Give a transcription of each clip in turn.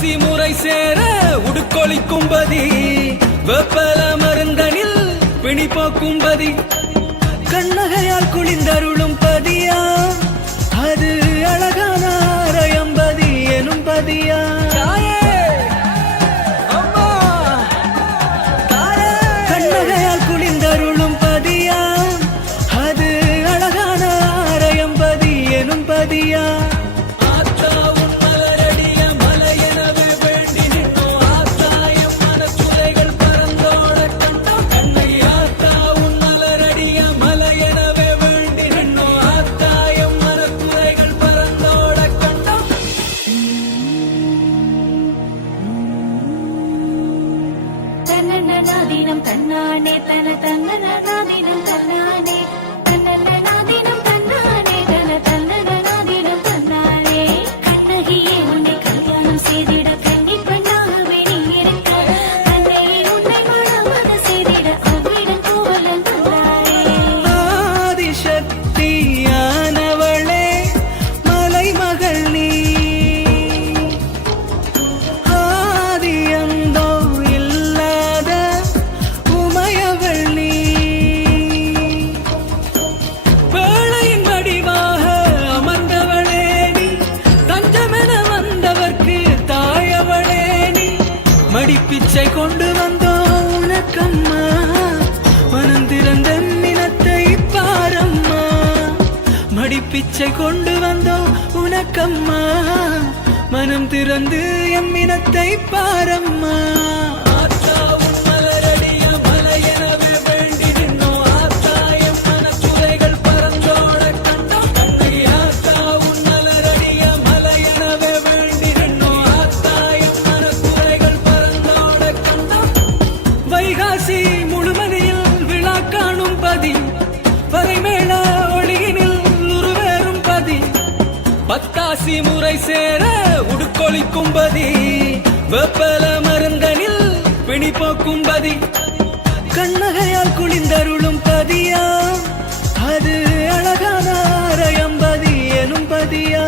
பத்தாசி முறை சேர உடுக்கொளிக்கும்பதி வெப்பல மருந்தனில் பிணி போக்கும்பதி கண்ணகையால் குளிந்தருளும் பதியா அது அழகான அரையம்பதி எனும் பதியா கண்ணகையால் குளிந்தருளும் பதியா அது அழகான அரையம்பதி எனும் பதியா தன்னநாதீனம் தன்னானே தன தன்னநாதீனம் தன்னானே தன்னநாதீனம் தன்னானே தன தன்னநாதீனம் தன்னானே கண்ணகியே உன்னை கல்யாணம் செய்திட கன்னி பெண்ணாகவே நீ இருக்க கண்ணையே உன்னை மணமன செய்திட அவ்விடம் கோவலன் தந்தாரே ஆதிசக்தியானவளே மலைமகள் நீ பிச்சை கொண்டு வந்தோம் உனக்கம்மா மனம் திறந்த மினத்தை பாரம்மா மடிப்பிச்சை கொண்டு வந்தோம் உனக்கம்மா மனம் திறந்து எம் மினத்தை பாரம்மா பத்தாசி முறை சேர உடுக்கொளிக்கும்பதி வெப்பல மருந்தனில் பிணி போக்கும்பதி கண்ணகையால் குளிந்தருளும் பதியா அது அழகான அரையம்பதி எனும் பதியா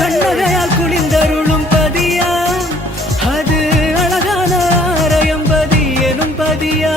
கண்ணகையால் குளிந்தருளும் பதியா அது அழகான அரையம்பதி எனும் பதியா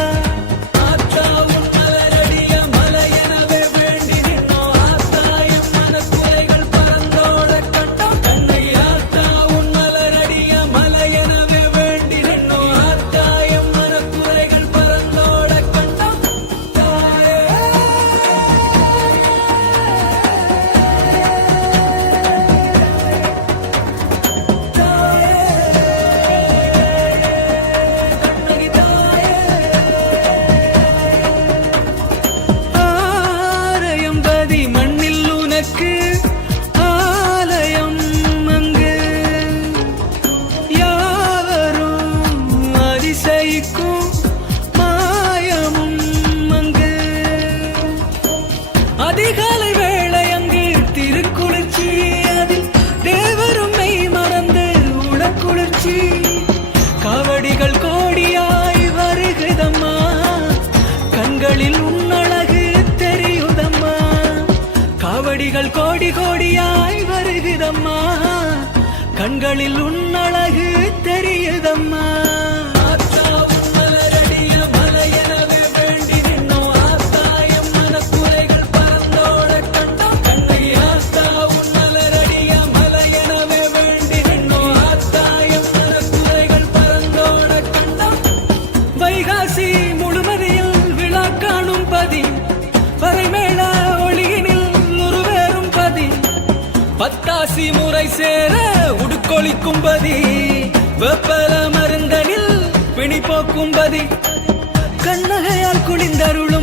அதிகாலை வேளை அங்கு திருக்குளிர்ச்சி அதில் தேவரும் மெய் மறந்து உளக்குளிர்ச்சி காவடிகள் கோடியாய் வருகுதம்மா கண்களில் உன்னழகு தெரியுதம்மா காவடிகள் கோடி கோடியாய் வருகுதம்மா கண்களில் உன்னழகு தெரியுதம்மா பத்தாசி முறை சேர உடுக்கொளிக்கும்பதி வெப்பல மருந்தனில் பிணி போக்கும்பதி கண்ணகையால் குளிந்தருளும்